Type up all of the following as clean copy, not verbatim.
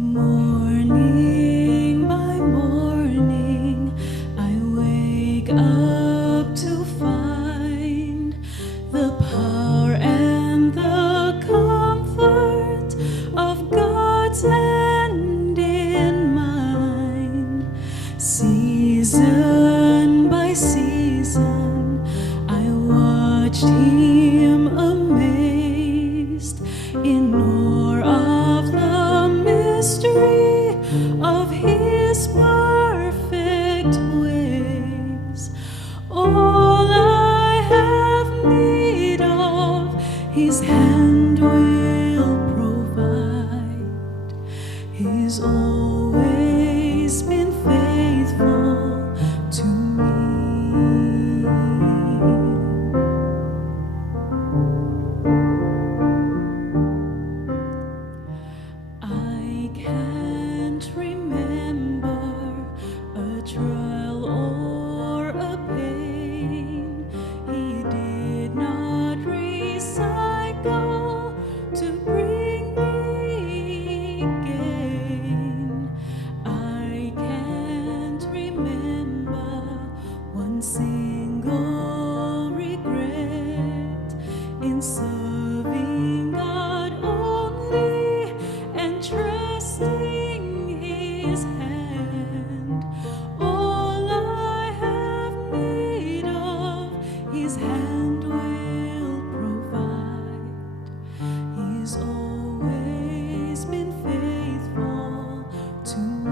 Morning by morning, I wake up to find the power and the comfort of God's hand in mine. Season by season, I watched Him amazed in awe of the mystery of His perfect ways. All I have need of, His hand will provide. He's always been faithful to me. I can't remember a trial or a pain He did not recycle to bring me gain. I can't remember one single regret in serving God only and trusting His hand. All I have need of, His hand will provide. He's always been faithful to me.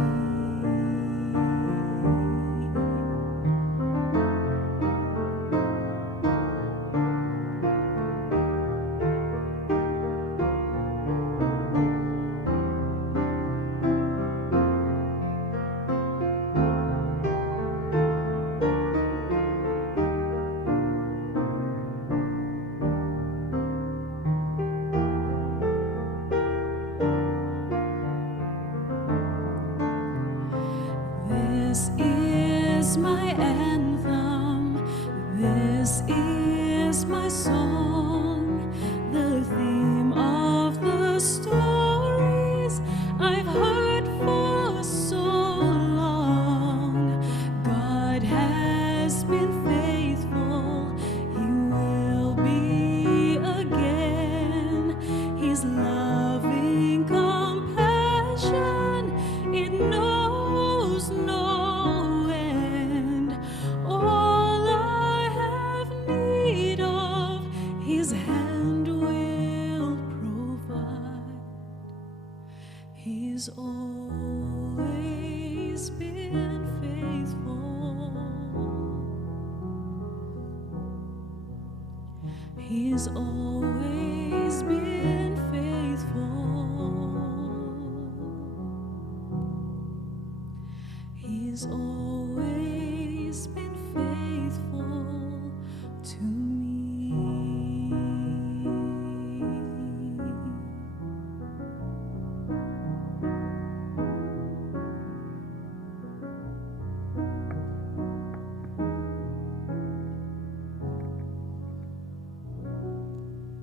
This is my anthem, this is my song, the theme of the stories I've heard for so long. God has been faithful, He will be again. His loving compassion, it knows no end. All I have need of, His hand will provide. He's always been faithful. He's always been faithful. He's always